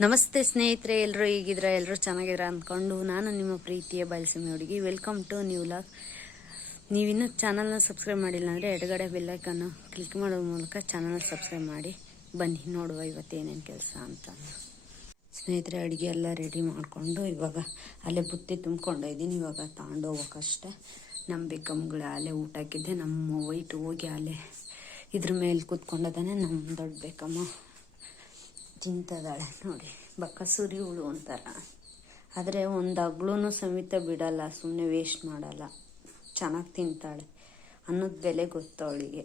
ನಮಸ್ತೆ ಸ್ನೇಹಿತರೆ, ಎಲ್ಲರೂ ಹೇಗಿದ್ರೆ ಎಲ್ಲರೂ ಚೆನ್ನಾಗಿರ ಅಂದ್ಕೊಂಡು ನಾನು ನಿಮ್ಮ ಪ್ರೀತಿಯ ಬಯಸಿಮೆ ಹುಡುಗಿ. Welcome to new vlog. ನೀವಿನ್ನೂ ಚಾನಲ್ನ ಸಬ್ಸ್ಕ್ರೈಬ್ ಮಾಡಿಲ್ಲ ಅಂದರೆ ಎಡಗಡೆ ಬೆಲ್ಲೈಕನ್ನು ಕ್ಲಿಕ್ ಮಾಡೋ ಮೂಲಕ ಚಾನಲ್ನ ಸಬ್ಸ್ಕ್ರೈಬ್ ಮಾಡಿ. ಬನ್ನಿ ನೋಡುವ ಇವತ್ತೇನೇನು ಕೆಲಸ ಅಂತ. ಸ್ನೇಹಿತರೆ, ಅಡುಗೆ ಎಲ್ಲ ರೆಡಿ ಮಾಡಿಕೊಂಡು ಇವಾಗ ಅಲ್ಲೇ ಬುತ್ತಿ ತುಂಬ್ಕೊಂಡು ಇದ್ದೀನಿ. ಇವಾಗ ತಗೊಂಡೋಗ್ಬೇಕಷ್ಟೆ. ನಮ್ಮ ಬೇಕಮ್ಗಳು ಅಲ್ಲೇ ಊಟ ಹಾಕಿದ್ದೆ. ನಮ್ಮ ವೈಟ್ ಹೋಗಿ ಅಲ್ಲೇ ಇದ್ರ ಮೇಲೆ ಕೂತ್ಕೊಂಡದಾನೆ. ನಮ್ಮ ದೊಡ್ಡ ಬೇಕಮ್ಮ ತಿಂತದಾಳೆ ನೋಡಿ. ಬಕ್ಕಸೂರಿ ಹುಳು ಅಂತಾರ, ಆದರೆ ಒಂದು ಅಗ್ಲೂ ಸಮೇತ ಬಿಡಲ್ಲ, ಸುಮ್ಮನೆ ವೇಸ್ಟ್ ಮಾಡಲ್ಲ, ಚೆನ್ನಾಗಿ ತಿಂತಾಳೆ ಅನ್ನೋದು ಬೆಲೆ ಗೊತ್ತು ಅವಳಿಗೆ.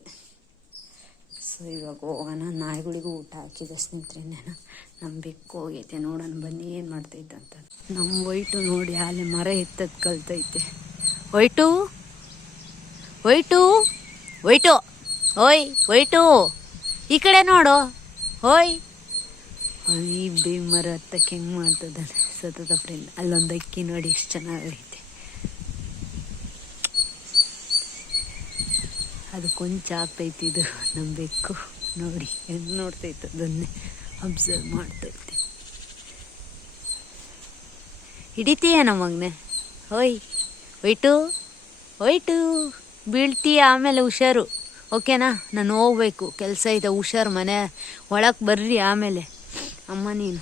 ಸೊ ಇವಾಗ ಹೋಗೋಣ. ನಾಯಿಗಳಿಗೂ ಊಟ ಹಾಕಿದ ಸ್ನೇಹಿತರೆ. ನಮ್ಮ ಬೆಕ್ಕು ಹೋಗೈತೆ, ನೋಡೋಣ ಬನ್ನಿ ಏನು ಮಾಡ್ತೈತೆ ಅಂತ. ನಮ್ಮ ವೈಟು ನೋಡಿ ಅಲ್ಲೇ ಮರ ಎತ್ತದ್ ಕಲ್ತೈತೆ. ವೈಟು ವೈಟು ವೈಟು ಓಯ್ ವೈಟು, ಈ ಕಡೆ ನೋಡು. ಓಯ್ ಈ ಬೇವು ಮರ ಹತ್ತಕ್ಕೆ ಹೆಂಗೆ ಮಾಡ್ತದಾನೆ ಸತತ ಫ್ರೆಂಡ್. ಅಲ್ಲೊಂದು ಅಕ್ಕಿ ನೋಡಿ ಎಷ್ಟು ಚೆನ್ನಾಗೈತೆ. ಅದು ಕೊಂಚ ಆಗ್ತೈತಿ. ಇದು ನಮ್ಮ ಬೆಕ್ಕು ನೋಡಿ ಹೆಂಗೆ ನೋಡ್ತೈತೆ, ಅದನ್ನೇ ಅಬ್ಸರ್ವ್ ಮಾಡ್ತೈತೆ. ಹಿಡಿತೀಯ ನಮ್ಮ ಮಗನೆ. ಓಯ್ ವೈಟು ವೈಟು, ಬೀಳ್ತೀಯ ಆಮೇಲೆ ಹುಷಾರು. ಓಕೆನಾ? ನಾನು ಹೋಗ್ಬೇಕು, ಕೆಲಸ ಐತೆ. ಹುಷಾರು, ಮನೆ ಒಳಗೆ ಬರ್ರಿ ಆಮೇಲೆ. ನೀನು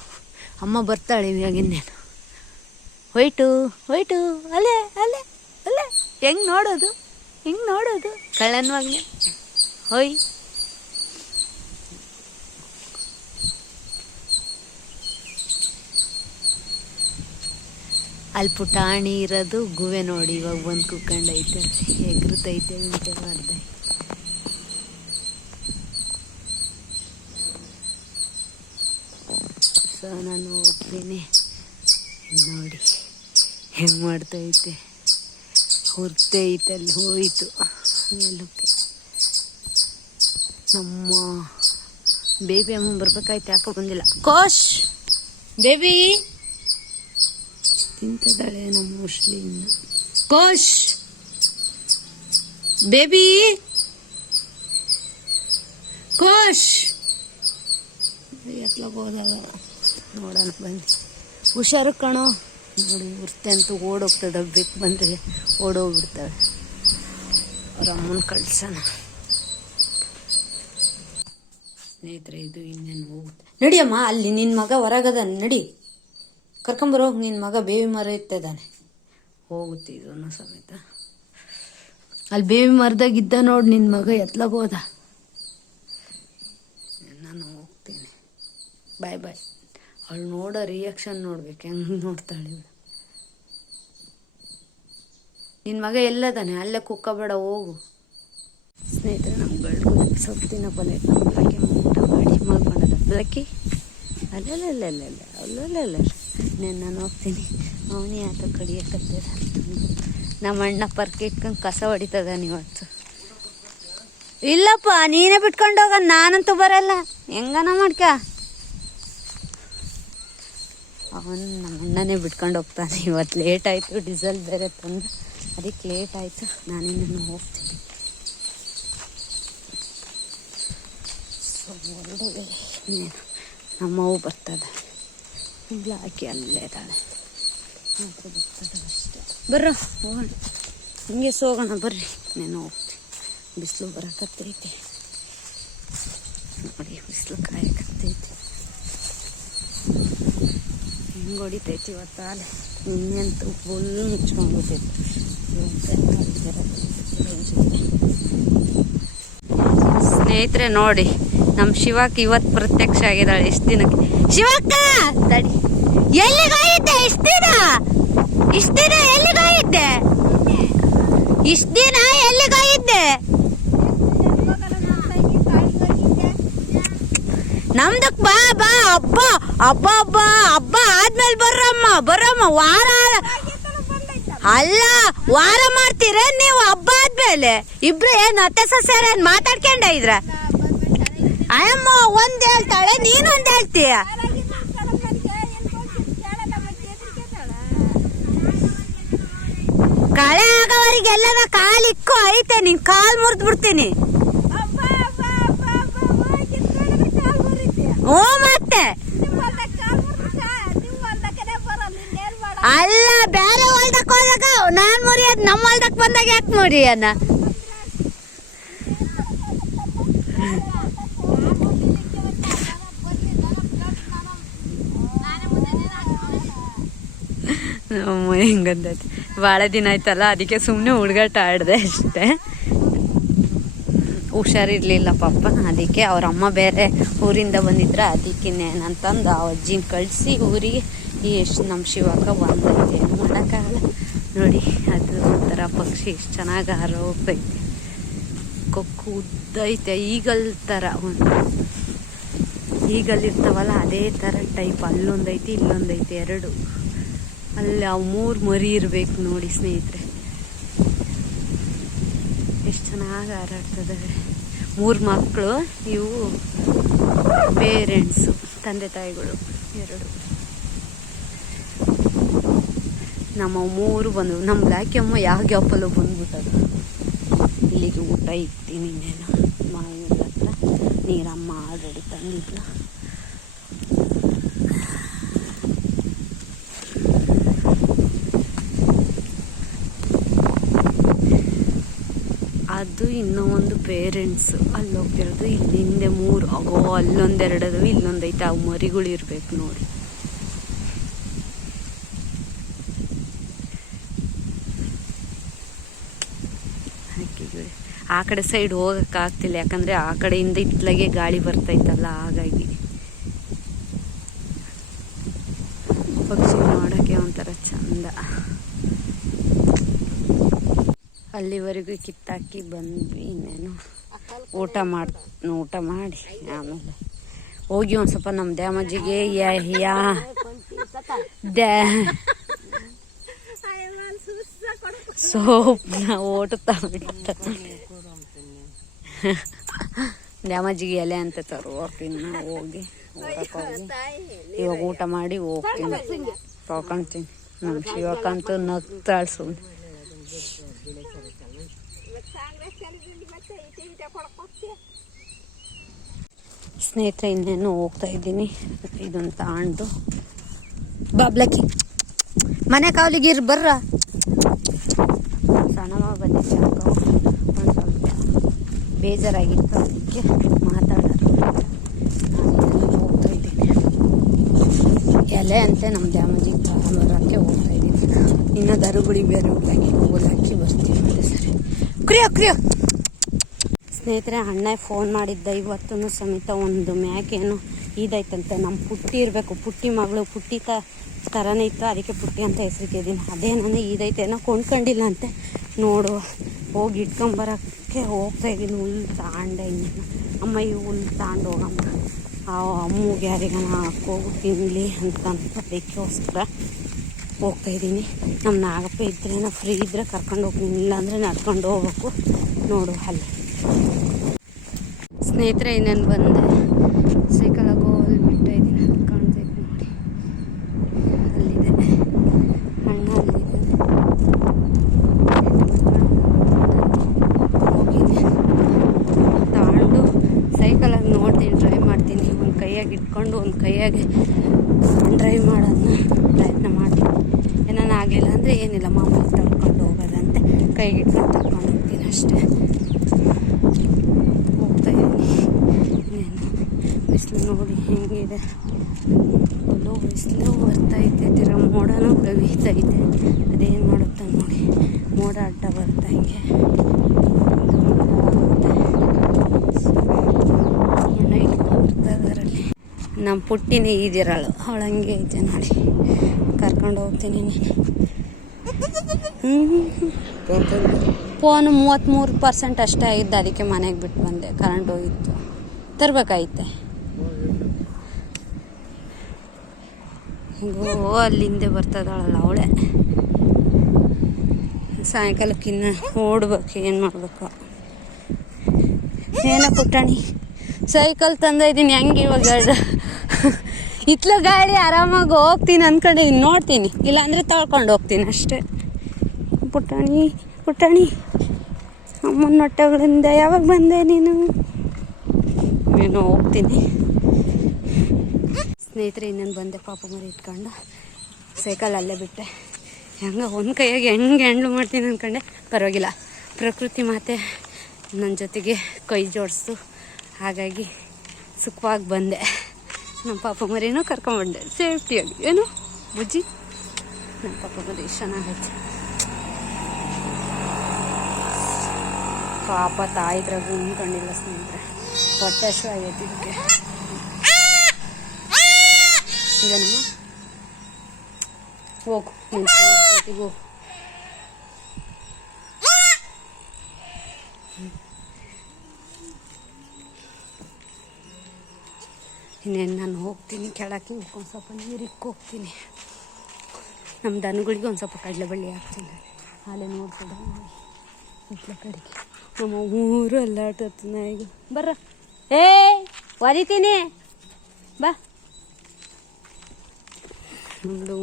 ಅಮ್ಮ ಬರ್ತಾಳೆ ಇವಾಗಿನ್ನೇನು. ವೈಟು ವೈಟು, ಅಲ್ಲೇ ಅಲ್ಲೇ ಅಲ್ಲೇ, ಹೆಂಗೆ ನೋಡೋದು, ಹೆಂಗೆ ನೋಡೋದು ಕಳ್ಳನ್ವಾಗ್ನೆ. ಹೋಯ್ ಅಲ್ಲಿ ಪುಟಾಣಿ ಇರೋದು ಗುವೆ ನೋಡಿ. ಇವಾಗ ಬಂದು ಕುತ್ಕೊಂಡೈತೆ, ಎಗ್ರುತ್ತೈತೆ, ಉಂಟೆ ಮಾಡ್ದೆ. ಸೊ ನಾನು ಹೋಗ್ತೀನಿ ನೋಡಿ ಹೆಂಗೆ ಮಾಡ್ತೈತೆ. ಹುರ್ತೈತೆ, ಅಲ್ಲಿ ಹೋಯಿತು ಎಲ್ಲಕ್ಕೆ. ನಮ್ಮ ಬೇಬಿ ಅಮ್ಮ ಬರ್ಬೇಕಾಯ್ತು, ಯಾಕೋ ಬಂದಿಲ್ಲ. ಕೋಶ್ ಬೇಬಿ ತಿಂತದಾಳೆ ನಮ್ಮ ಮೋಸ್ಟ್ಲಿ ಇನ್ನು. ಕೋಶ್ ಬೇಬಿ, ಕೋಶ್ ಎತ್ಲಾಗ ಹೋದಾಗ ನೋಡೋಣ ಬನ್ನಿ. ಹುಷಾರು ಕಣೋ ನೋಡಿ. ಉರ್ತೆ ಅಂತೂ ಓಡೋಗ್ತದೆ, ಬೇಕು ಬಂದರೆ ಓಡೋಗ್ಬಿಡ್ತವೆ. ಅವ್ರ ಅಮ್ಮನ ಕಳ್ಸೋಣ ಸ್ನೇಹಿತರೆ. ಇದು ಇನ್ನೇನು ಹೋಗುತ್ತೆ. ನಡಿಯಮ್ಮ, ಅಲ್ಲಿ ನಿನ್ನ ಮಗ ಹೊರಗದಾನೆ, ನಡಿ ಕರ್ಕೊಂಬರೋಗಿ. ನಿನ್ನ ಮಗ ಬೇವಿ ಮರ ಇತ್ತದಾನೆ, ಹೋಗುತ್ತೆ ಇದನ್ನು ಸಮೇತ. ಅಲ್ಲಿ ಬೇವಿ ಮರದಾಗಿದ್ದ ನೋಡಿ ನಿನ್ನ ಮಗ, ಎತ್ಲಾಗ ಹೋದ. ನಾನು ಹೋಗ್ತೀನಿ, ಬಾಯ್ ಬಾಯ್. ಅವಳು ನೋಡೋ ರಿಯಾಕ್ಷನ್ ನೋಡ್ಬೇಕು, ಹೆಂಗೆ ನೋಡ್ತಾಳೆ ಇವಳು. ನಿನ್ನ ಮಗ ಎಲ್ಲದಾನೆ, ಅಲ್ಲೇ ಕುಕ್ಕಬೇಡ, ಹೋಗು. ಸ್ನೇಹಿತರೆ, ನಮ್ಮ ಗಳ್ಗೂ ಸೊಪ್ಪಿನ ಕೊಲೆ ಬೆಳಗ್ಗೆ ಊಟ ಮಾಡಿ ಮಾಡ್ಕೊಂಡದ ಬೆಳಕಿ. ಅಲ್ಲಲ್ಲ ನಾನು ಹೋಗ್ತೀನಿ. ಅವನೇ ಆತ ಕಡಿಯಕತ್ತಿದ. ನಮ್ಮ ಅಣ್ಣ ಪರ್ಕೆ ಇಟ್ಕೊಂಡು ಕಸ ಹೊಡಿತದಾನೆ ಇವತ್ತು. ಇಲ್ಲಪ್ಪ, ನೀನೇ ಬಿಟ್ಕೊಂಡೋಗ, ನಾನಂತೂ ಬರಲ್ಲ. ಹೆಂಗನ ಮಾಡ್ಕ. ಅವನು ನಮ್ಮ ಅಣ್ಣನೇ ಬಿಟ್ಕೊಂಡು ಹೋಗ್ತಾನೆ. ಇವತ್ತು ಲೇಟ್ ಆಯಿತು, ಡೀಸೆಲ್ ಬೇರೆ ತಂದು, ಅದಕ್ಕೆ ಲೇಟ್ ಆಯಿತು. ನಾನಿನ್ನು ಹೋಗ್ತೀನಿ. ಸೊ ಹೊರಡೆ ಇನ್ನೇನು ನಮ್ಮವು ಬರ್ತದೆ. ಇಲ್ಲ ಹಾಕಿ ಅಲ್ಲೇ ಇದ್ದಾಳೆ, ಮಾತ್ರ ಬರ್ತದೆ ಅಷ್ಟೇ. ಬರ್ರ ಹೋಗೋಣ, ಹಿಂಗೆ ಹೋಗೋಣ ಬರ್ರಿ. ನಾನು ಹೋಗ್ತೀನಿ. ಬಿಸಿಲು ಬರಕತ್ತೈತಿ ನೋಡಿ, ಬಿಸಿಲು ಕಾಯಕತ್ತೈತಿ. ಹೆಂಗೆ ಹೊಡಿತೈತಿ ಇವತ್ತಾಲೆ. ನಿನ್ನೆಂತೂ ಫುಲ್ ಮುಚ್ಕೊಂಡ್ಬಿಟ್ಟೈತಿ. ಸ್ನೇಹಿತರೆ ನೋಡಿ, ನಮ್ಮ ಶಿವಕ್ಕೆ ಇವತ್ತು ಪ್ರತ್ಯಕ್ಷ ಆಗಿದ್ದಾಳೆ. ಎಷ್ಟು ದಿನಕ್ಕೆ ಶಿವಕ್ಕ ತಡಿ, ಎಲ್ಲಿಗಾಯಿದ್ದೆ ಇಷ್ಟು ದಿನ? ಎಲ್ಲಿಗಾಯಿದ್ದೆ ಇಷ್ಟು ದಿನ? ಎಲ್ಲಿಗಾಯಿದ್ದೆ? ನಮ್ದಕ್ ಬಾ ಬಾ. ಹಬ್ಬ ಹಬ್ಬ ಹಬ್ಬ ಹಬ್ಬ ಆದ್ಮೇಲೆ ಬರ್ರಮ್ಮ. ವಾರ ಅಲ್ಲ, ವಾರ ಮಾಡ್ತೀರ ನೀವು ಹಬ್ಬ ಆದ್ಮೇಲೆ. ಇಬ್ರು ಏನ್ ಅತ್ತೆ ಸೊಸೆರ ಏನ್ ಮಾತಾಡ್ಕೊಂಡ ಇದ್ರ? ಅಯ್ಯಮ್ಮ ಒಂದ್ ಹೇಳ್ತಾಳೆ, ನೀನೊಂದ್ ಹೇಳ್ತೀಯ. ಕಳೆ ಆಗೋವರಿಗೆಲ್ಲದ ಕಾಲಿಕ್ಕೋ ಐತೆ, ನಿನ್ ಕಾಲ್ ಮುರಿದ್ ಬಿಡ್ತೀನಿ. ಹ್ಞೂ ಮತ್ತೆ ಅಲ್ಲ ಬೇರೆ ಹೊಲ್ದಕ್ ಹೋದಾಗ ನಾನ್ ಮುರಿಯೋದ್ ನಮ್ಮ ಹೊಲ್ದಕ್ ಬಂದಾಗ ಯಾಕೆ ಮುರಿಯನ? ಹಿಂಗಂದೈತಿ ಭಾಳ ದಿನ ಆಯ್ತಲ್ಲ, ಅದಕ್ಕೆ ಸುಮ್ಮನೆ ಹುಡುಗಾಟ ಆಡಿದೆ ಅಷ್ಟೇ. ಹುಷಾರಿರ್ಲಿಲ್ಲ ಪಾಪ, ಅದಕ್ಕೆ ಅವ್ರ ಅಮ್ಮ ಬೇರೆ ಊರಿಂದ ಬಂದಿದ್ರ, ಅದಕ್ಕಿನ್ನೇನಂತಂದು ಆ ಅಜ್ಜಿನ ಕಳಿಸಿ ಊರಿಗೆ ಎಷ್ಟು ನಮ್ಮ ಶಿವಕ್ಕ ಬಂದೈತೆ. ಏನು ಮಾಡೋಕ್ಕಾಗಲ್ಲ ನೋಡಿ. ಅದು ಒಂಥರ ಪಕ್ಷಿ ಎಷ್ಟು ಚೆನ್ನಾಗಿ ಹಾರೋಗ್ತೈತೆ, ಕೊಕ್ಕು ಉದ್ದೈತೆ, ಈಗಲ್ ಥರ ಒಂದು ಈಗಲ್ಲಿರ್ತಾವಲ್ಲ ಅದೇ ಥರ ಟೈಪ್. ಅಲ್ಲೊಂದೈತಿ ಇಲ್ಲೊಂದೈತಿ ಎರಡು. ಅಲ್ಲಿ ಅವು 3 ಮರಿ ಇರ್ಬೇಕು ನೋಡಿ ಸ್ನೇಹಿತರೆ, ಎಷ್ಟು ಚೆನ್ನಾಗಿ ಹಾರಾಡ್ತದೆ. 3 ಮಕ್ಕಳು, ಇವು ಪೇರೆಂಟ್ಸು, ತಂದೆ ತಾಯಿಗಳು 2. ನಮ್ಮ 3 ಬಂದವು. ನಮ್ಮ ಬ್ಲ್ಯಾಕಿ ಅಮ್ಮ ಯಾವ ಗ್ಯಾಪಲ್ಲೂ ಬಂದ್ಬಿಟ್ಟದು. ಇಲ್ಲಿಗೆ ಊಟ ಇಕ್ತೀನಿ, ಇನ್ನೇನು ಮಾವಿನ ಹತ್ರ ನೀರಮ್ಮ ಆಲ್ರೆಡಿ ತಂದಿದ್ಲು. ಅದು ಇನ್ನೂ ಒಂದು ಪೇರೆಂಟ್ಸು ಅಲ್ಲಿ ಹೋಗ್ತಿರೋದು. ಇಲ್ಲಿ ಹಿಂದೆ 3 ಆಗೋ, ಅಲ್ಲೊಂದೆರಡು ಅದಾವೆ, ಇಲ್ಲೊಂದೈತೆ. ಅವು ಮರಿಗಳು ಇರ್ಬೇಕು ನೋಡಿ. ಹಕ್ಕಿಗಳು ಆ ಕಡೆ ಸೈಡ್ ಹೋಗೋಕ್ಕಾಗ್ತಿಲ್ಲ, ಯಾಕಂದರೆ ಆ ಕಡೆಯಿಂದ ಇತ್ಲಾಗೆ ಗಾಳಿ ಬರ್ತೈತಲ್ಲ, ಹಾಗಾಗಿ ಪಕ್ಷಿ ನೋಡೋಕ್ಕೆ ಒಂಥರ ಚಂದ. ಅಲ್ಲಿವರೆಗೂ ಕಿತ್ತಾಕಿ ಬಂದ್ವಿ. ಇನ್ನೇನು ಊಟ ಮಾಡಿ ಆಮೇಲೆ ಹೋಗಿ ಒಂದು ಸ್ವಲ್ಪ ನಮ್ಮ ದ್ಯಾಮಜ್ಜಿಗೆ ಸೋಪ್ನ ಓಟುತ್ತಾ ಬಿಟ್ಟ. ದ್ಯಾಮಜ್ಜಿಗೆ ಎಲೆ ಅಂತ ತರುವಕಿನ್ನ ಹೋಗಿ ಇವಾಗ ಊಟ ಮಾಡಿ ಹೋಗ್ತೀನಿ, ತೊಳ್ಕೊಂತೀನಿ. ನಮ್ಮ ಶಿವಕ್ಕಂತೂ ನಗ್ತಾಳೆ ಸುಮ್ಮನೆ. ಸ್ನೇಹಿತರೆ, ಇನ್ನೇನು ಹೋಗ್ತಾ ಇದ್ದೀನಿ. ಇದನ್ನು ತಗೊಂಡು ಬಾಬ್ಲಕ್ಕಿ ಮನೆ ಕಾವಲಿಗೆ ಬರ್ರ. ಸಣ್ಣಮ್ಮ ಬಂದಿದ್ದೆ, ಒಂದು ಸ್ವಲ್ಪ ಬೇಜಾರಾಗಿತ್ತು, ಅದಕ್ಕೆ ಮಾತಾಡೋರು. ಹೋಗ್ತಾ ಇದ್ದೀನಿ ಎಲೆ ಅಂತೆ ನಮ್ಮ ದ್ಯಾಮಜ್ಜಿಗೆ ತಗೊಂಬರೋಕ್ಕೆ ಹೋಗ್ತಾ ಇದ್ದೀನಿ. ಇನ್ನು ದರುಗಳಿಗೆ ಬೇರೆ ಓದಾಕಿ ಬರ್ತೀವಿ. ಮತ್ತೆ ಸರಿ ಕುರಿಯೋ ಸ್ನೇಹಿತರೆ, ಅಣ್ಣ ಫೋನ್ ಮಾಡಿದ್ದ ಇವತ್ತು ಸಮೇತ. ಒಂದು ಮ್ಯಾಕೇನು ಇದೈತಂತೆ, ನಮ್ಮ ಪುಟ್ಟಿ ಇರಬೇಕು, ಪುಟ್ಟಿ ಮಗಳು, ಪುಟ್ಟಿ ಥರನೇ ಇತ್ತು, ಅದಕ್ಕೆ ಪುಟ್ಟಿ ಅಂತ ಹೆಸರಿಟ್ಟಿದ್ದೀನಿ. ಅದೇ ನಾನು ಇದೈತೇನೋ ಕೊಂಡ್ಕೊಂಡಿಲ್ಲ ಅಂತೆ. ನೋಡು, ಹೋಗಿ ಇಟ್ಕೊಂಬರೋಕ್ಕೆ ಹೋಗ್ತಾ ಇದ್ದೀನಿ. ಹುಲ್ಲು ತಗೊಂಡೆ, ಇನ್ನೇನು ಅಮ್ಮ ಈ ಹುಲ್ಲು ತಗೊಂಡು ಹೋಗಮ್ಮ, ಆ ಅಮ್ಮಗೆ ಯಾರಿಗಾನ ಹಾಕೋಗು ತಿನ್ನಲಿ ಅಂತ ಅದಕ್ಕೋಸ್ಕರ ಹೋಗ್ತಾಯಿದ್ದೀನಿ. ನಮ್ಮ ನಾಗಪ್ಪ ಇದ್ರೇನೋ ಫ್ರೀ ಇದ್ದರೆ ಕರ್ಕೊಂಡು ಹೋಗ್ತೀನಿ, ಇಲ್ಲಾಂದರೆ ನಡ್ಕೊಂಡು ಹೋಗ್ಬೇಕು. ನೋಡು ಅಲ್ಲಿ ಸ್ನೇಹಿತರೆ, ಇನ್ನೇನು ಬಂದೆ. ಸೈಕಲ್ ಹಾಕೋ ಅಲ್ಲಿ ಬಿಡ್ತಾ ಇದ್ದೀನಿ, ಅಲ್ಲಿ ಕಾಣ್ತೈತೆ ನೋಡಿ, ಅಲ್ಲಿದೆ ಅಣ್ಣ, ಅಲ್ಲಿದೆ. ಹೋಗಿದ್ದೆ ತಗೊಂಡು ಸೈಕಲಾಗಿ ನೋಡ್ತೀನಿ, ಡ್ರೈವ್ ಮಾಡ್ತೀನಿ. ಒಂದು ಕೈಯಾಗಿ ಇಟ್ಕೊಂಡು ಒಂದು ಕೈಯಾಗಿ ಡ್ರೈವ್ ಮಾಡೋದನ್ನ ಪ್ರಯತ್ನ ಮಾಡ್ತೀನಿ. ಏನಾನ ಆಗಲಿಲ್ಲ ಅಂದರೆ ಏನಿಲ್ಲ, ಮಾಮೂಲಿ ತಳ್ಕೊಂಡು ಹೋಗೋದಂತೆ ಕೈಗೆ ಇಟ್ಕೊಂಡು ತಳ್ಕೊಂಡು ಹೋಗ್ತೀನಿ ಅಷ್ಟೇ. ಹೋಗ್ತಾ ಇದ್ದೀನಿ. ಇನ್ನೇನು ಬಿಸಿಲು ನೋಡಿ ಹೆಂಗಿದೆ, ಫುಲ್ಲು ಬಿಸಿಲು ಬರ್ತೈತೆ, ತಿರ್ಗ ಮೋಡನೂ ಕವಿತೈತೆ. ಅದೇನು ಮಾಡುತ್ತೆ ನೋಡಿ, ಮೋಡ ಅಡ್ಡ ಬರ್ತಾ ಹಿಂಗೆ ಅದರಲ್ಲಿ. ನಮ್ಮ ಪುಟ್ಟಿನೇ ಈದಿರಳು, ಅವಳು ಹಂಗೆ ಐತೆ ನೋಡಿ. ಕರ್ಕೊಂಡು ಹೋಗ್ತೀನಿ ನಾನು. ಫೋನು 33% ಅಷ್ಟೇ ಆಗಿದ್ದು, ಅದಕ್ಕೆ ಮನೆಗೆ ಬಿಟ್ಟು ಬಂದೆ. ಕರೆಂಟ್ ಹೋಗಿತ್ತು, ತರಬೇಕಾಯ್ತೆ. ಹಿಂಗೋ ಅಲ್ಲಿಂದೆ ಬರ್ತದಾಳಲ್ಲ ಅವಳೆ. ಸಾಯಂಕಾಲಕ್ಕಿನ್ನ ಓಡ್ಬೇಕು, ಏನು ಮಾಡಬೇಕು ಏನೋ ಪುಟ್ಟಣಿ. ಸೈಕಲ್ ತಂದಿದ್ದೀನಿ, ಹೆಂಗೆ ಇವಾಗ ಇತ್ಲ ಗಾಡಿ ಆರಾಮಾಗಿ ಹೋಗ್ತೀನಿ ಅಂದ್ಕೊಂಡು ನೋಡ್ತೀನಿ, ಇಲ್ಲಾಂದರೆ ತಳ್ಕೊಂಡು ಹೋಗ್ತೀನಿ ಅಷ್ಟೇ. ಪುಟ್ಟಣಿ ಅಮ್ಮನ ಹೊಟ್ಟೆಗಳಿಂದ ಯಾವಾಗ ಬಂದೆ ನೀನು? ಏನೋ ಹೋಗ್ತೀನಿ ಸ್ನೇಹಿತರೆ. ಇನ್ನೇನು ಬಂದೆ, ಪಾಪ ಮರಿ ಇಟ್ಕೊಂಡು ಸೈಕಲ್ ಅಲ್ಲೇ ಬಿಟ್ಟೆ. ಹೆಂಗೆ ಒಂದು ಕೈಯಾಗಿ ಹೆಂಗೆ ಹ್ಯಾಂಡ್ಲ್ ಮಾಡ್ತೀನಿ ಅಂದ್ಕೊಂಡೆ. ಪರವಾಗಿಲ್ಲ, ಪ್ರಕೃತಿ ಮಾತೆ ನನ್ನ ಜೊತೆಗೆ ಕೈ ಜೋಡಿಸ್ತು. ಹಾಗಾಗಿ ಸುಖವಾಗಿ ಬಂದೆ. ನಮ್ಮ ಪಾಪ ಮರಿನೂ ಕರ್ಕೊಂಡ್ಬಂದೆ ಸೇಫ್ಟಿಯಾಗಿ. ಏನು ಬುಜ್ಜಿ, ನಮ್ಮ ಪಾಪ ಮರಿ ಚೆನ್ನಾಗೈತೆ. ಪಾಪ ತಾಯಿದ್ರಾಗ ಉಣ್ಕೊಂಡಿಲ್ಲ ಸ್ನೇಹಿತರೆ. ಹೊಟ್ಟೆ ಹಸಿವು ಆಗೈತಿ ಇದಕ್ಕೆ. ಈಗನಮ್ಮ ಹೋಗು ಹೋಗು. ಇನ್ನೇನು ನಾನು ಹೋಗ್ತೀನಿ ಕೆಳಕ್ಕೆ. ಒಂದು ಸ್ವಲ್ಪ ನೀರಿಗೆ ಹೋಗ್ತೀನಿ. ನಮ್ಮ ದನಗಳಿಗೆ ಒಂದು ಸ್ವಲ್ಪ ಕಡಲೆಬಳ್ಳಿ ಹಾಕ್ತೀನಿ. ಹಾಲೆ ನೋಡ್ಕೊಡ ಇಟ್ಲ ಕಡೆಗೆ ನಮ್ಮ ಊರು ಅಲ್ಲಾಟತ್ನ. ಈಗ ಬರ್ರ, ಏ ಒರಿತೀನಿ ಬಾ. ನಮ್ಮದು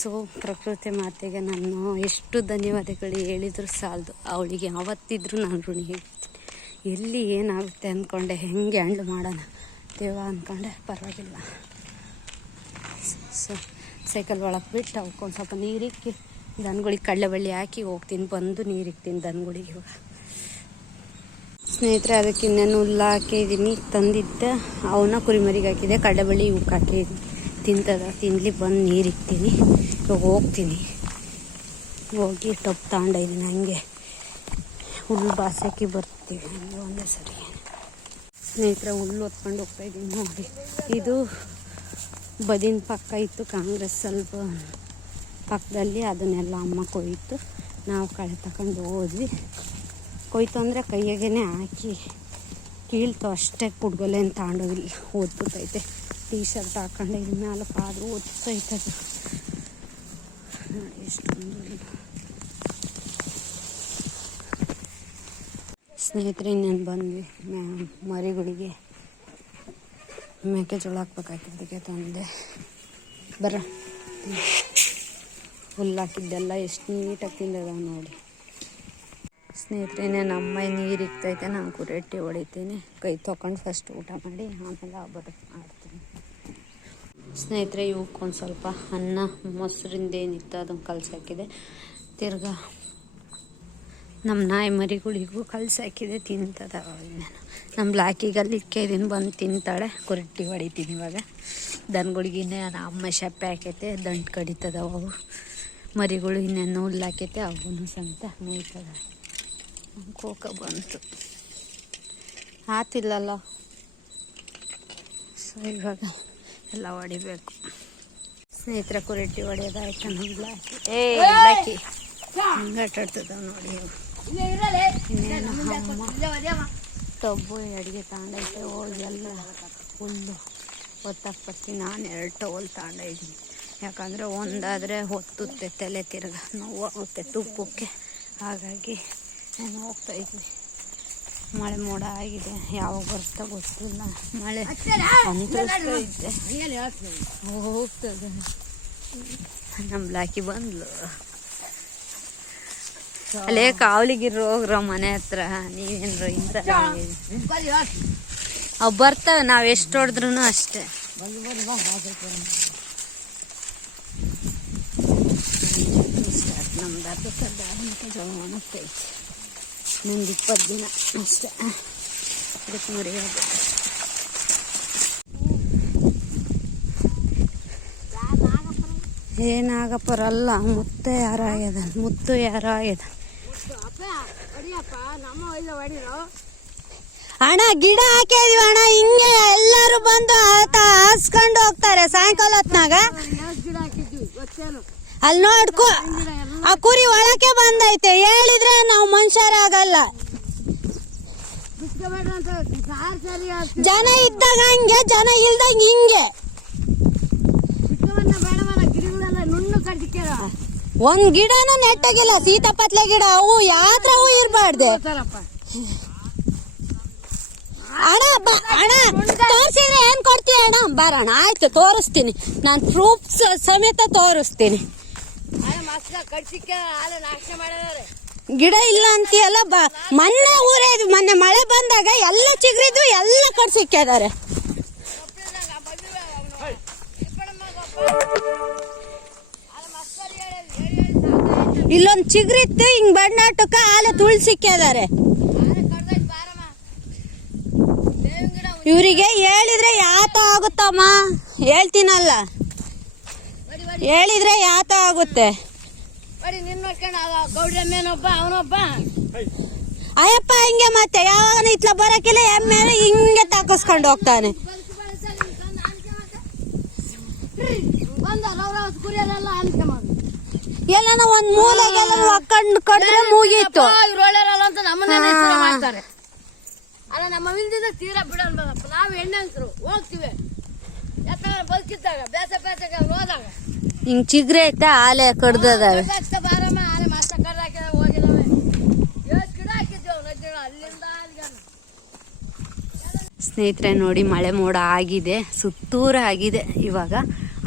ಸೊ ಪ್ರಕೃತಿ ಮಾತೆಗೆ ನಾನು ಎಷ್ಟು ಧನ್ಯವಾದಗಳು ಹೇಳಿದ್ರು ಸಾಲದು. ಅವಳಿಗೆ ಯಾವತ್ತಿದ್ರೂ ನಾನು ಋಣಿ ಹೇಳ್ತೀನಿ. ಎಲ್ಲಿ ಏನಾಗುತ್ತೆ ಅಂದ್ಕೊಂಡೆ, ಹೆಂಗೆ ಹ್ಯಾಂಡ್ಲ್ ಮಾಡೋಣ ದೇವ ಅಂದ್ಕೊಂಡೆ. ಪರವಾಗಿಲ್ಲ. ಸೊ ಸೈಕಲ್ ಒಳಗೆ ಬಿಟ್ಟು ಅವಕ್ಕೊಂದು ಸ್ವಲ್ಪ ನೀರಿಕ್ಕಿ ದನಗಳಿಗೆ ಕಡಲೆಬಳ್ಳಿ ಹಾಕಿ ಹೋಗ್ತೀನಿ. ಬಂದು ನೀರಿಕ್ತೀನಿ ದನಗಳಿಗೆ. ಇವಾಗ ಸ್ನೇಹಿತರೆ ಅದಕ್ಕೆ ಇನ್ನೇನು ಹುಲ್ಲು ಹಾಕಿದ್ದೀನಿ. ತಂದಿದ್ದೆ ಅವನ್ನ ಕುರಿಮರಿಗೆ ಹಾಕಿದೆ. ಕಡಲೆಬಳ್ಳಿ ಇವಕ್ಕೆ ಹಾಕಿದ್ದೀನಿ. ತಿನ್ನಲಿ ಬಂದು ನೀರಿಕ್ತೀನಿ. ಇವಾಗ ಹೋಗ್ತೀನಿ. ಹೋಗಿ ಟಪ್ ತಗೊಂಡಿದ್ದೀನಿ. ಹಂಗೆ ಹುಲ್ಲು ಬಾಸಕ್ಕೆ ಬರ್ತೀವಿ ಹಂಗೆ ಒಂದೇ ಸರಿ. ಸ್ನೇಹಿತರೆ ಹುಲ್ಲು ಹೊತ್ಕೊಂಡು ಹೋಗ್ತಾಯಿದ್ದೀನಿ ನೋಡಿ. ಇದು ಬದಿನ ಪಕ್ಕ ಇತ್ತು ಕಾಂಗ್ರೆಸ್ ಸ್ವಲ್ಪ ಪಕ್ಕದಲ್ಲಿ. ಅದನ್ನೆಲ್ಲ ಅಮ್ಮ ಕೊಯ್ತು. ನಾವು ಕಳೆ ತಗೊಂಡು ಹೋದ್ವಿ. ಕೊಯ್ತು ಅಂದರೆ ಕೈಯಾಗೇ ಹಾಕಿ ಕೀಳ್ತು ಅಷ್ಟೇ. ಕುಡ್ಗೊಲೆ ಅಂತ ತಗೊಂಡೋಗಿಲ್ಲ. ಓದ್ಬಿಟ್ಟೈತೆ. ಟೀ ಶರ್ಟ್ ಹಾಕೊಂಡೆ ಇದ್ರ ಮೇಲೆ ಆದರೂ ಓದ್ತೈತದು ನೋಡಿ ಎಷ್ಟೊಂದು. ಸ್ನೇಹಿತರೆ ಇನ್ನೇನು ಬಂದ್ವಿ. ಮರಿಗಳಿಗೆ ಮೇಕೆಜೋಳ ಹಾಕ್ಬೇಕಾಗಿದ್ದಕ್ಕೆ ತಂದೆ. ಬರ್ರ, ಹುಲ್ಲು ಹಾಕಿದ್ದೆಲ್ಲ ಎಷ್ಟು ನೀಟಾಗಿ ತಿಂದದ ನೋಡಿ. ಸ್ನೇಹಿತರೆ ಇನ್ನೇನು ಅಮ್ಮ ನೀರು ಇಕ್ತೈತೆ. ನಾನು ಕುರೆಟ್ಟಿ ಹೊಡಿತೀನಿ. ಕೈ ತೊಗೊಂಡು ಫಸ್ಟ್ ಊಟ ಮಾಡಿ ಆಮೇಲೆ ಬರೋ ಮಾಡ್ತೀನಿ. ಸ್ನೇಹಿತರೆ ಇವಕ್ಕೊಂದು ಸ್ವಲ್ಪ ಅನ್ನ ಮೊಸರಿಂದ ಏನಿತ್ತು ಅದನ್ನು ಕಲಸಿ ಹಾಕಿದೆ. ತಿರ್ಗಾ ನಮ್ಮ ನಾಯಿ ಮರಿಗಳಿಗೂ ಕಲಸಿ ಹಾಕಿದೆ. ತಿಂತದ ಇನ್ನೇನು. ನಮ್ಮ ಬ್ಲಾಕಿಗೆ ಅಲ್ಲಿ ಇಕ್ಕಿದ್ದೀನಿ, ಬಂದು ತಿಂತಾಳೆ. ಕುರಟ್ಟಿ ಹೊಡಿತೀನಿ ಇವಾಗ. ದನಗಳಿಗೆ ಇನ್ನೇನು ಅಮ್ಮ ಶಪ್ಪೆ ಹಾಕೈತೆ. ದಂಟು ಕಡಿತದವು ಅವು ಮರಿಗಳು. ಇನ್ನೇನು ಹುಲ್ಲು ಹಾಕೈತೆ. ಅವನು ಸಂತ ಮೇಯ್ತದ. ಕೋಕ ಬಂತು ಆತಿಲ್ಲಲ್ಲ. ಸೊ ಇವಾಗ ಎಲ್ಲ ಹೊಡಿಬೇಕು. ಸ್ನೇಹಿತರ ಕುರಟ್ಟಿ ಹೊಡೆಯೋದಾಯ್ತು. ನಮ್ಮ ಬ್ಲಾಕಿ ಬ್ಲಾಕಿ ಹಂಗೆ ಆಟಾಡ್ತದ ನೋಡಿ. ಇನ್ನೇನು ಅಮ್ಮ ಟಬ್ಬು ಅಡುಗೆ ತಗೊಂಡೈತೆ. ಹೋಗಿ ಎಲ್ಲ ಹುಲ್ಲು ಹೊತ್ತಕ್ಕೆ ಬರ್ತೀನಿ. ನಾನು 2 ಟವಲ್ ತಗೊಂಡಿದ್ದೀನಿ. ಯಾಕಂದರೆ ಒಂದಾದರೆ ಹೊತ್ತುತ್ತೆ ತಲೆ ತಿರ್ಗ ನೋವಾಗುತ್ತೆ ತುಪ್ಪಕ್ಕೆ. ಹಾಗಾಗಿ ನಾನು ಹೋಗ್ತಾಯಿದ್ವಿ. ಮಳೆ ಮೋಡ ಆಗಿದೆ. ಯಾವಾಗ ಬರ್ತಾ ಗೊತ್ತಿಲ್ಲ. ಮಳೆ ಅಂತೈತೆ ಹೋಗ್ತದೆ. ನಮ್ಮ ಬ್ಲಾಕಿ ಬಂದ್ಲು. ಅಲ್ಲೇ ಕಾವಲಿಗಿರೋ ಹೋಗ್ರ ಮನೆ ಹತ್ರ. ನೀವೇನ್ರ ಇಂತ ಅವು ಬರ್ತವೆ. ನಾವು ಎಷ್ಟು ಹೊಡೆದ್ರು ಅಷ್ಟೇ. ನಮ್ದು ಅದಕ್ಕೆ ಒಣಗ್ತೈತಿ. ನಂದು 20 ದಿನ ಅಷ್ಟೇ. ಅದಕ್ಕೆ ಮರೆಯೋದು. ಏನಾಗಪ್ಪರಲ್ಲ. ಮುತ್ತು ಯಾರ ಆಗ್ಯದ. ಮುತ್ತು ಯಾರ ಆಗ್ಯದ. ಅಣ್ಣ ಗಿಡ ಹಾಕಿದೀವಿ ಅಣ್ಣ. ಹಿಂಗೆ ಎಲ್ಲರೂ ಬಂದು ಹಾಸ್ಕೊಂಡು ಹೋಗ್ತಾರೆ ಸಾಯಂಕಾಲ ಹೊತ್ನಾಗ. ಅಲ್ಲಿ ನೋಡ್ಕೊ ಆ ಕುರಿ ಒಳಕ್ಕೆ ಬಂದೈತೆ. ಹೇಳಿದ್ರೆ ನಾವು ಮನುಷ್ಯರಾಗಲ್ಲ. ಜನ ಇದ್ದಾಗ ಹಂಗೆ, ಜನ ಇಲ್ದಾಗ ಹಿಂಗೆ. ಒಂದ್ ಗಿಡನೂ ನೆಟ್ಟಾಗಿಲ್ಲ. ಸೀತಾಪತ್ಲೆ ಗಿಡ ಅವು ಯಾತ್ರವು ಇರ್ಬಾರ್ದೆ. ಅಣ್ಣ ಅಣ್ಣ ತೋರಿಸಿದ್ರೆ ಏನ್ ಕೊಡ್ತೀಯ ಅಣ್ಣ? ಬರೋಣ ಆಯ್ತು ತೋರಿಸ್ತೀನಿ. ನಾನು ಪ್ರೂಫ್ ಸಮೇತ ತೋರಿಸ್ತೀನಿ. ಗಿಡ ಇಲ್ಲ ಅಂತೀಯಲ್ಲ ಮೊನ್ನೆ ಮೊನ್ನೆ ಮಳೆ ಬಂದಾಗ ಎಲ್ಲ ಚಿಗುರಿದ್ವು, ಎಲ್ಲ ಕಡ್ಸಿಕ್ಕಿದ್ದಾರೆ. ಇಲ್ಲೊಂದು ಚಿಗುರಿತ್ತು, ಹಿಂಗ್ ಬಣ್ಣಾಟಕ್ಕ ಆಲೆ ತುಳ್ಸಿಕ್ಕಿದ್ದಾರೆ. ಇವರಿಗೆ ಹೇಳಿದ್ರೆ ಯಾತ ಆಗುತ್ತಮ್ಮ, ಹೇಳ್ತೀನಲ್ಲ, ಹೇಳಿದ್ರೆ ಯಾತ ಆಗುತ್ತೆ. ಅಯ್ಯಪ್ಪ ಹಿಂಗೆ ಮತ್ತೆ ಯಾವಾಗ ಇತ್ಲ ಬರಕಿಲ್ಲ ಎಮ್ಮೆ ಹಿಂಗೆ ತಾಕಿಸ್ಕೊಂಡು ಹೋಗ್ತಾನೆ. ಎಲ್ಲ ಒಂದ್ ಮೂಲೆಗೆಲ್ಲ ಒಕ್ಕಂಡು ಕಡಿದ್ರೆ ಮುಗೀತು. ಅಲ್ಲ ನಮ್ಮ ಇಲ್ದಿದ್ದ ತೀರಾ ಬಿಡೋಣ, ನಾವು ಹೆಣ್ಣಂಕರು ಹೋಗ್ತಿವಿ ಬದುಕಿದ್ದಾಗ ಬೇಸ ಬೇಸಾಗ ಹೋದಾಗ ಹಿಂಗ್ ಚಿಗ್ರೆ ಐತೆ ಆಲೆ ಕಡ್ದದಾವೆ. ಬಾರಮ್ಮ ಆಲೆ ಮಸ್ತ ಕಡ್ದು ಹಾಕಿದ ಹೋಗಿದಾವೆ. ಗಿಡ ಹಾಕಿದ್ದೇವೆ ನಜ್ಜ ಅಲ್ಲಿಂದ ಸ್ನೇಹಿತರೆ ನೋಡಿ, ಮಳೆ ಮೋಡ ಆಗಿದೆ, ಸುತ್ತೂರ ಆಗಿದೆ.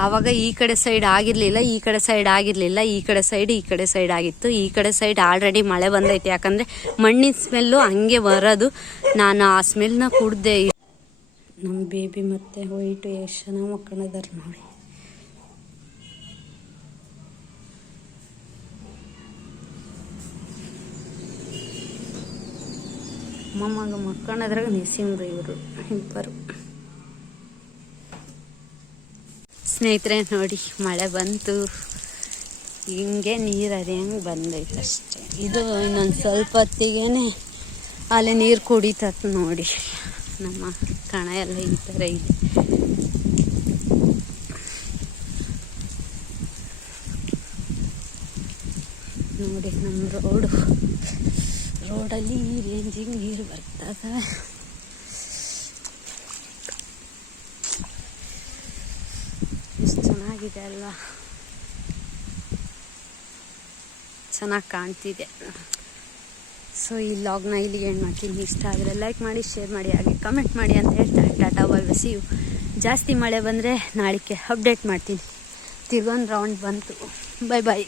ಆವಾಗ ಈ ಕಡೆ ಸೈಡ್ ಆಗಿರ್ಲಿಲ್ಲ, ಈ ಕಡೆ ಸೈಡ್ ಆಗಿರ್ಲಿಲ್ಲ, ಈ ಕಡೆ ಸೈಡ್ ಆಗಿತ್ತು. ಈ ಕಡೆ ಸೈಡ್ ಆಲ್ರೆಡಿ ಮಳೆ ಬಂದೈತೆ, ಯಾಕಂದ್ರೆ ಮಣ್ಣಿನ ಸ್ಮೆಲ್ಲು ಹಂಗೆ ಬರೋದು. ನಾನು ಆ ಸ್ಮೆಲ್ನ ಕುಡ್ದೆ. ನಮ್ಮ ಬೇಬಿ ಮತ್ತೆ ವೈಟು ಎಷ್ಟು ಚೆನ್ನಾಗಿ ಮಕ್ಕಳದಾರ ನೋಡಿ. ಮೊಮ್ಮಗ ಮಕ್ಕಳದ್ರಾಗ ನಿಸಿಂಗ್ರು ಇವರು ಇಬ್ಬರು. ಸ್ನೇಹಿತರೆ ನೋಡಿ, ಮಳೆ ಬಂತು, ಹಿಂಗೆ ನೀರು ಹರಿಯಂಗೆ ಬಂದೈತೆ ಅಷ್ಟೇ. ಇದು ಇನ್ನೊಂದು ಸ್ವಲ್ಪ ಹೊತ್ತಿಗೆನೆ ಅಲ್ಲಿ ನೀರು ಕುಡಿತತ್ ನೋಡಿ. ನಮ್ಮ ಕಣ ಎಲ್ಲ ಈ ಥರ ಇದೆ. ನೋಡಿ ನಮ್ಮ ರೋಡಲ್ಲಿ ಈ ರೇಂಜಿಗೆ ನೀರು ಬರ್ತದೆ. ಎಷ್ಟು ಚೆನ್ನಾಗಿದೆ ಅಲ್ವಾ, ಚೆನ್ನಾಗಿ ಕಾಣ್ತಿದೆ. ಸೊ ಈ ಲಾಗ್ನ ಇಲ್ಲಿಗೆ ಏನು ಮಾಡ್ತೀನಿ. ಇಷ್ಟ ಆದರೆ ಲೈಕ್ ಮಾಡಿ, ಶೇರ್ ಮಾಡಿ, ಹಾಗೆ ಕಮೆಂಟ್ ಮಾಡಿ ಅಂತ ಹೇಳ್ತಾ tata bye bye, see you. ಜಾಸ್ತಿ ಮಳೆ ಬಂದರೆ ನಾಳಿಕೆ ಅಪ್ಡೇಟ್ ಮಾಡ್ತೀನಿ. ತಿರ್ಗೊಂದು ರೌಂಡ್ ಬಂತು. ಬೈ ಬಾಯ್.